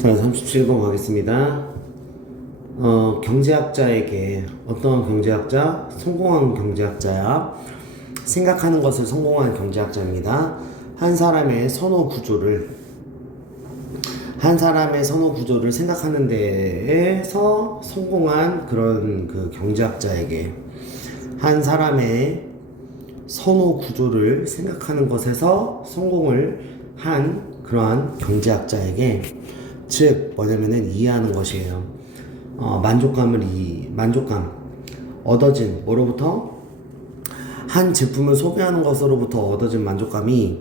자, 37번 가겠습니다. 경제학자에게 어떤 경제학자? 성공한 경제학자야. 생각하는 것을 성공한 경제학자입니다. 한 사람의 선호 구조를 생각하는 데에서 성공한 그런 그 경제학자에게 한 사람의 선호 구조를 생각하는 것에서 성공을 한 그러한 경제학자에게 즉 뭐냐면은 이해하는 것이에요. 만족감 얻어진 뭐로부터 한 제품을 소비하는 것으로부터 얻어진 만족감이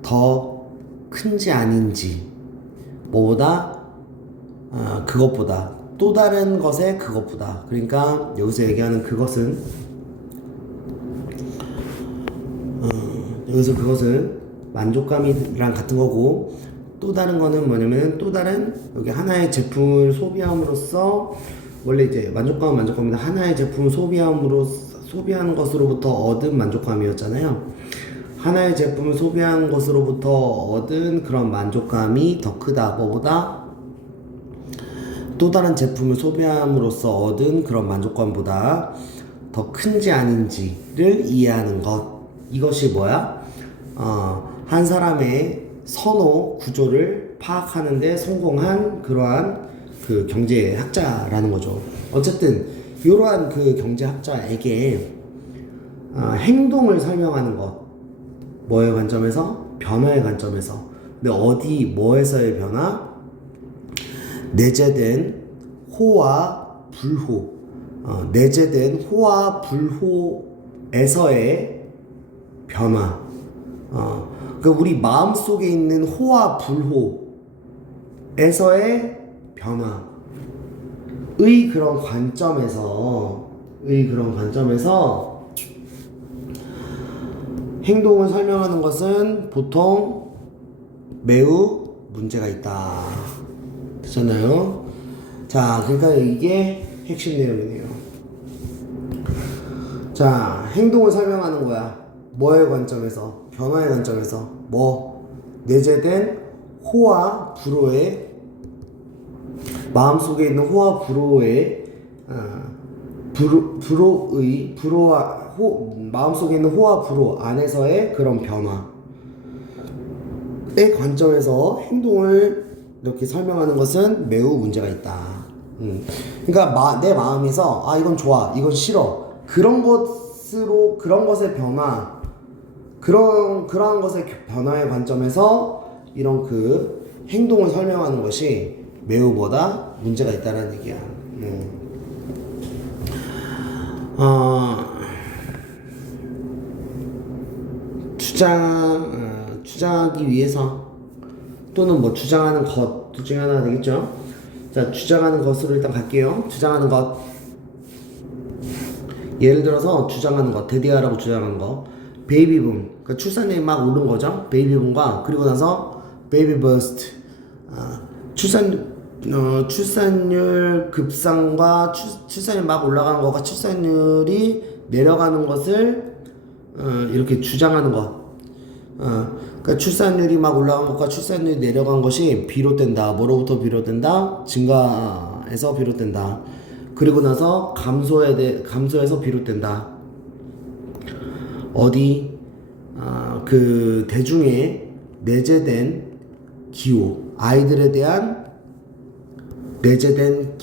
더 큰지 아닌지 뭐보다 그것보다 또 다른 것의 그것보다 그러니까 여기서 얘기하는 그것은 만족감이랑 같은 거고 또 다른 거는 뭐냐면 또 다른 여기 하나의 제품을 소비함으로써 원래 이제 만족감입니다. 하나의 제품을 소비하는 것으로부터 얻은 만족감이었잖아요. 하나의 제품을 소비한 것으로부터 얻은 그런 만족감이 더 크다. 뭐보다 또 다른 제품을 소비함으로써 얻은 그런 만족감보다 더 큰지 아닌지를 이해하는 것. 이것이 뭐야? 한 사람의 선호 구조를 파악하는 데 성공한 그러한 그 경제학자라는 거죠. 어쨌든 이러한 그 경제학자에게 행동을 설명하는 것. 뭐의 관점에서? 변화의 관점에서. 근데 어디 뭐에서의 변화? 내재된 호와 불호. 내재된 호와 불호에서의 변화. 그 우리 마음속에 있는 호와 불호에서의 변화의 그런 관점에서 행동을 설명하는 것은 보통 매우 문제가 있다. 되잖아요? 자, 그러니까 이게 핵심 내용이네요. 자, 행동을 설명하는 거야. 뭐의 관점에서? 변화의 관점에서. 내재된 호와 불호의 마음속에 있는 호와 불호의 마음속에 있는 호와 불호 안에서의 그런 변화의 관점에서 행동을 이렇게 설명하는 것은 매우 문제가 있다. 그러니까 내 마음에서 이건 좋아, 이건 싫어. 그런 것의 변화, 그러한 것의 변화의 관점에서 이런 그 행동을 설명하는 것이 매우 문제가 있다는 얘기야. 주장하기 위해서 또는 주장하는 것 둘 중에 하나 되겠죠. 자, 주장하는 것으로 일단 갈게요. 주장하는 것. 예를 들어서 주장하는 것, 대대하라고 주장하는 거. 베이비붐, 그러니까 출산율이 막 오른 거죠. 베이비붐과 그리고 나서 베이비 버스트, 출산율 급상과 출산율 막 올라가는 것과 출산율이 내려가는 것을 이렇게 주장하는 것. 그러니까 출산율이 막 올라간 것과 출산율이 내려간 것이 비롯된다. 뭐로부터 비롯된다? 증가에서 비롯된다. 그리고 나서 감소에서 비롯된다. 그 대중의 내재된 기호, 아이들에 대한 내재된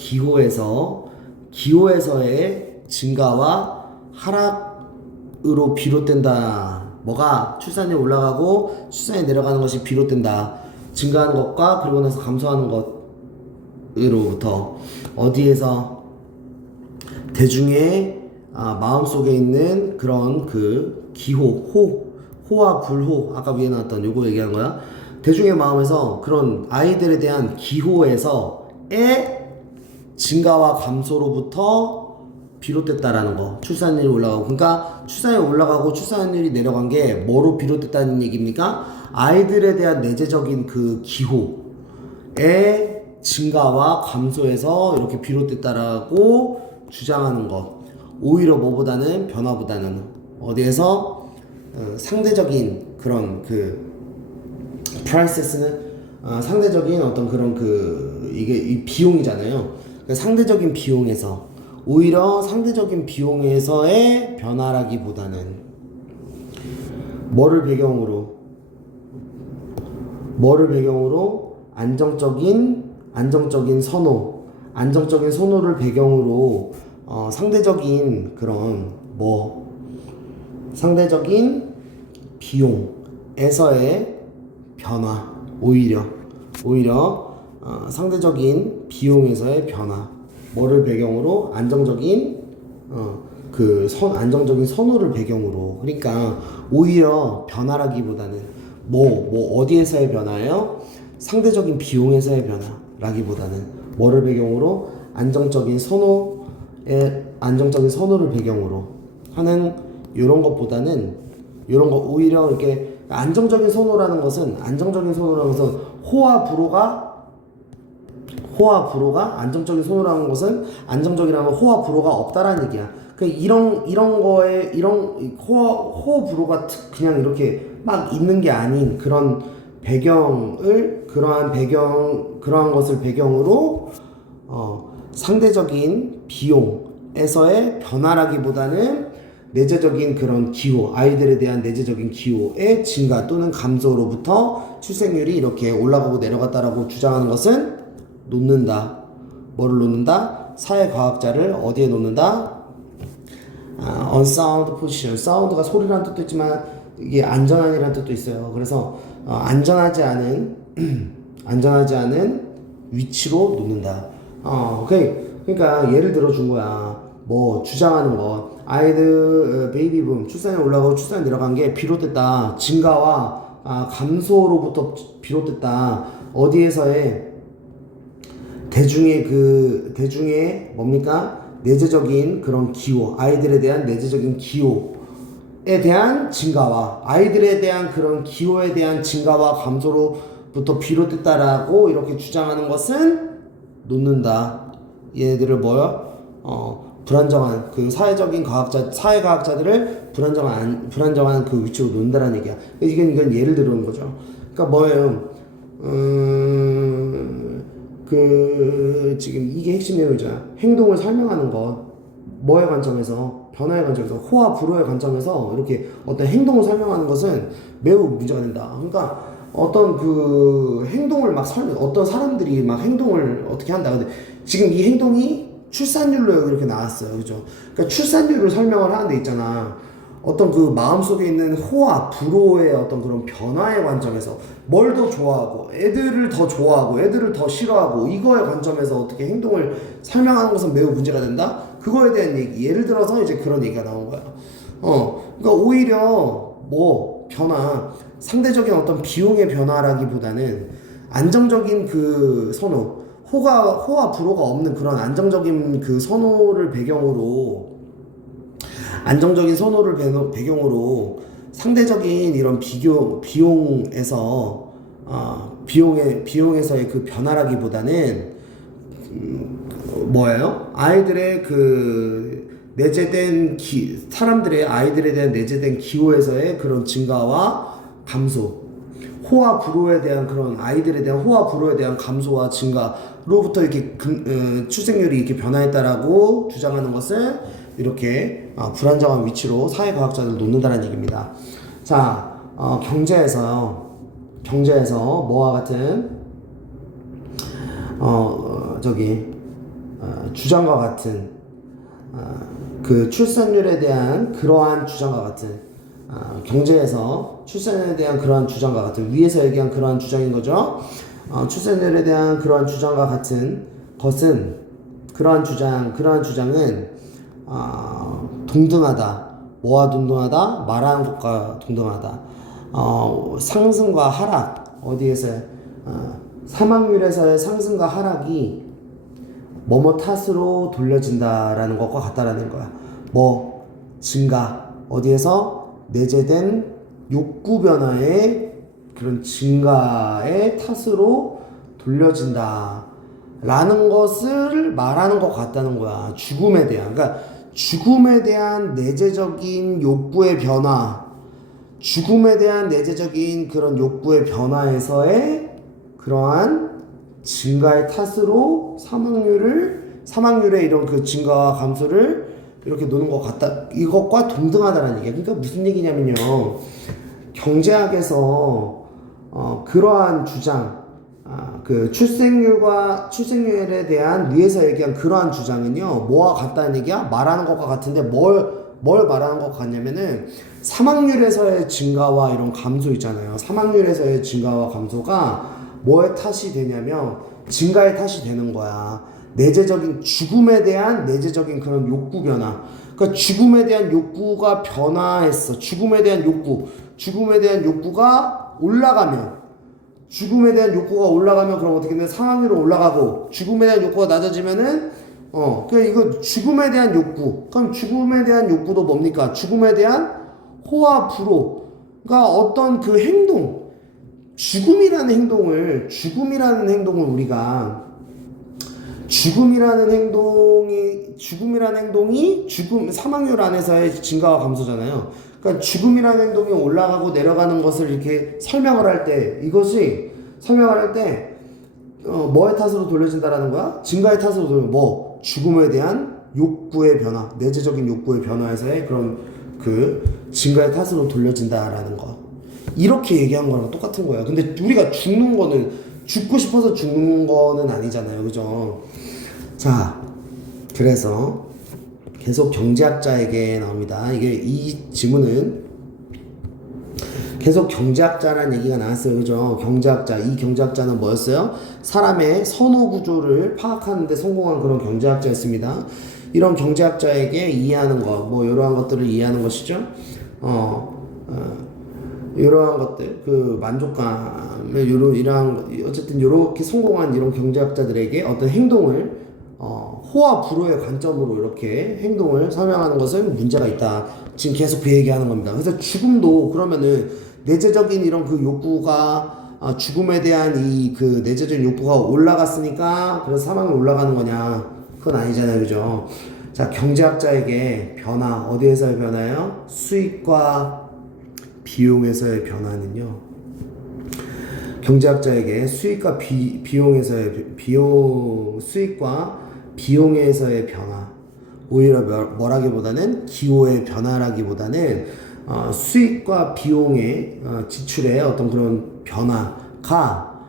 기호에서의 증가와 하락으로 비롯된다. 뭐가 출산율이 올라가고 출산이 내려가는 것이 비롯된다. 증가하는 것과 그리고 나서 감소하는 것으로부터 어디에서 대중의 마음속에 있는 그런 그 호와 불호, 아까 위에 나왔던 요거 얘기한 거야. 대중의 마음에서 그런 아이들에 대한 기호에서의 증가와 감소로부터 비롯됐다라는 거. 출산율이 올라가고. 그러니까 출산율이 올라가고 출산율이 내려간 게 뭐로 비롯됐다는 얘기입니까? 아이들에 대한 내재적인 그 기호의 증가와 감소에서 이렇게 비롯됐다라고 주장하는 것. 오히려 변화보다는 어디에서 상대적인 그런 그 프로세스는 상대적인 어떤 그런 이게 이 비용이잖아요. 그러니까 상대적인 비용에서 오히려 상대적인 비용에서의 변화라기보다는 뭐를 배경으로 안정적인 선호를 배경으로 상대적인 상대적인 비용에서의 변화, 오히려 상대적인 비용에서의 변화, 뭐를 배경으로 안정적인 선호를 배경으로. 그러니까 오히려 변화라기보다는 어디에서의 변화예요? 상대적인 비용에서의 변화라기보다는 뭐를 배경으로 안정적인 선호를 배경으로 하는 이런 것보다는 오히려 이렇게 안정적인 선호라는 것은 호와 불호가 안정적인 선호라는 것은 안정적이라는 호와 불호가 없다라는 얘기야. 이런 거에 호 불호가 그냥 이렇게 막 있는 게 아닌 그런 그러한 것을 배경으로 상대적인 비용에서의 변화라기보다는 내재적인 그런 기호, 아이들에 대한 내재적인 기호의 증가 또는 감소로부터 출생률이 이렇게 올라가고 내려갔다라고 주장하는 것은 놓는다. 뭐를 놓는다? 사회과학자를 어디에 놓는다? unsound position. sound가 소리라는 뜻도 있지만 이게 안전한이라는 뜻도 있어요. 그래서 안전하지 않은 위치로 놓는다. 그러니까 예를 들어 준 거야. 주장하는 거. 아이들 베이비붐 출산이 올라가고 출산이 내려간 게 비롯됐다. 증가와 감소로부터 비롯됐다. 어디에서의 대중의 뭡니까? 내재적인 그런 기호, 아이들에 대한 내재적인 기호에 대한 증가와 아이들에 대한 그런 기호에 대한 증가와 감소로부터 비롯됐다라고 이렇게 주장하는 것은 놓는다. 얘네들을 불안정한 사회과학자들을 불안정한 그 위치로 놓는다라는 얘기야. 이건 예를 들어온 거죠. 그러니까 뭐예요? 지금 이게 핵심 내용이잖아. 행동을 설명하는 것, 뭐의 관점에서, 변화의 관점에서, 호와 불호의 관점에서 이렇게 어떤 행동을 설명하는 것은 매우 문제가 된다. 그러니까 어떤 행동을 어떤 사람들이 막 행동을 어떻게 한다. 근데 지금 이 행동이 출산율로 이렇게 나왔어요. 그죠? 그러니까 출산율을 설명을 하는 데 있잖아. 어떤 마음속에 있는 호와 불호의 어떤 그런 변화의 관점에서 뭘 더 좋아하고 애들을 더 좋아하고 애들을 더 싫어하고 이거의 관점에서 어떻게 행동을 설명하는 것은 매우 문제가 된다. 그거에 대한 얘기. 예를 들어서 이제 그런 얘기가 나온 거야. 그러니까 오히려 상대적인 어떤 비용의 변화라기보다는 안정적인 선호, 호와 불호가 없는 그런 안정적인 선호를 배경으로 상대적인 이런 비용에서의 그 변화라기보다는 뭐예요? 아이들의 사람들의 아이들에 대한 내재된 기호에서의 그런 증가와 감소, 호와 불호에 대한 그런 아이들에 대한 호와 불호에 대한 감소와 증가로부터 이렇게 출생률이 이렇게 변화했다라고 주장하는 것을 이렇게 불안정한 위치로 사회과학자들 놓는다는 얘기입니다. 자, 경제에서 뭐와 같은 주장과 같은 출산율에 대한 그러한 주장과 같은 경제에서 출산에 대한 그러한 주장과 같은 위에서 얘기한 그러한 주장인 거죠. 출산율에 대한 그러한 주장과 같은 것은 그러한 주장은 동등하다. 뭐와 동등하다? 말하는 것과 동등하다. 상승과 하락 어디에서 사망률에서의 상승과 하락이 뭐뭐 탓으로 돌려진다라는 것과 같다라는 거야. 증가 어디에서 내재된 욕구 변화의 그런 증가의 탓으로 돌려진다 라는 것을 말하는 것 같다는 거야. 죽음에 대한 내재적인 욕구의 변화, 죽음에 대한 내재적인 그런 욕구의 변화에서의 그러한 증가의 탓으로 사망률의 이런 그 증가와 감소를 이렇게 노는 것 같다. 이것과 동등하다는 얘기야. 그러니까 무슨 얘기냐면요. 경제학에서 그러한 주장, 그 출생률에 대한 위에서 얘기한 그러한 주장은요, 뭐와 같다는 얘기야? 말하는 것과 같은데 뭘 말하는 것 같냐면은 사망률에서의 증가와 이런 감소 있잖아요. 사망률에서의 증가와 감소가 뭐의 탓이 되냐면 증가의 탓이 되는 거야. 죽음에 대한 내재적인 그런 욕구 변화. 그러니까 죽음에 대한 욕구가 변화했어. 죽음에 대한 욕구가 올라가면 그럼 어떻게 돼? 상황률은 올라가고 주금에 대한 욕구가 낮아지면은 그러니까 이거 죽음에 대한 욕구. 그럼 죽음에 대한 욕구도 뭡니까? 죽음에 대한 호화 불호. 그러니까 어떤 그 행동, 죽음이라는 행동을 우리가 죽음이라는 행동이 사망률 안에서의 증가와 감소잖아요. 그러니까 죽음이라는 행동이 올라가고 내려가는 것을 이렇게 설명을 할 때 뭐의 탓으로 돌려진다라는 거야? 증가의 탓으로 돌려 죽음에 대한 욕구의 변화, 내재적인 욕구의 변화에서의 그런 그 증가의 탓으로 돌려진다라는 거. 이렇게 얘기한 거랑 똑같은 거야. 근데 우리가 죽고 싶어서 죽는 거는 아니잖아요. 그죠? 자, 그래서 계속 경제학자에게 나옵니다. 이 지문은 계속 경제학자라는 얘기가 나왔어요. 그죠? 이 경제학자는 뭐였어요? 사람의 선호 구조를 파악하는 데 성공한 그런 경제학자였습니다. 이런 경제학자에게 이해하는 것, 이러한 것들을 이해하는 것이죠. 이러한 것들, 그 만족감을 어쨌든 이렇게 성공한 이런 경제학자들에게 어떤 행동을 호화 불호의 관점으로 이렇게 행동을 설명하는 것은 문제가 있다. 지금 계속 그 얘기하는 겁니다. 그래서 죽음도 그러면은 내재적인 이런 그 욕구가 죽음에 대한 이 그 내재적인 욕구가 올라갔으니까 그래서 사망이 올라가는 거냐? 그건 아니잖아요, 그죠? 자, 경제학자에게 변화 어디에서의 변화예요? 수익과 비용에서의 변화는요. 경제학자에게 수익과 비용에서의 변화, 오히려 뭐라기보다는 기호의 변화라기보다는 수익과 비용의 지출의 어떤 그런 변화가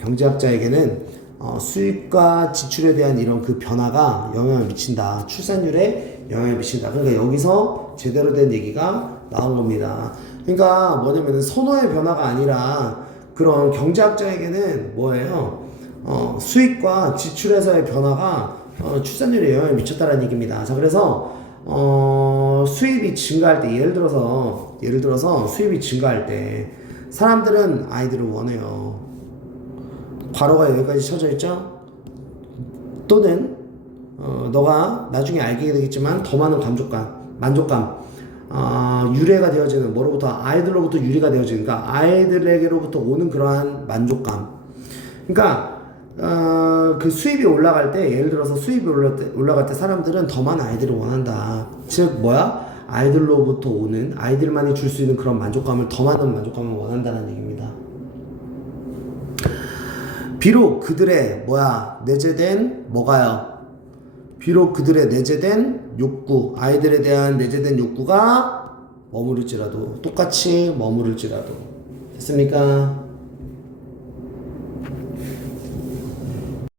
경제학자에게는 수익과 지출에 대한 이런 그 변화가 영향을 미친다. 출산율에 영향을 미친다. 그러니까 여기서 제대로 된 얘기가 나온 겁니다. 그러니까 뭐냐면은 선호의 변화가 아니라 그런 경제학자에게는 뭐예요? 수익과 지출에서의 변화가 출산율에 영향을 미쳤다는 얘기입니다. 자, 그래서 수입이 증가할 때 예를 들어서 수입이 증가할 때 사람들은 아이들을 원해요. 괄호가 여기까지 쳐져 있죠? 또는 너가 나중에 알게 되겠지만 더 많은 만족감, 유래가 되어지는 아이들로부터 유래가 되어지는, 그러니까 아이들에게로부터 오는 그러한 만족감. 그러니까 그 수입이 올라갈 때, 예를 들어서 수입이 올라갈 때 사람들은 더 많은 아이들을 원한다. 즉 아이들로부터 오는, 아이들만이 줄 수 있는 그런 만족감을, 더 많은 만족감을 원한다는 얘기입니다. 비록 그들의 내재된 욕구, 아이들에 대한 내재된 욕구가 똑같이 머무를지라도. 됐습니까?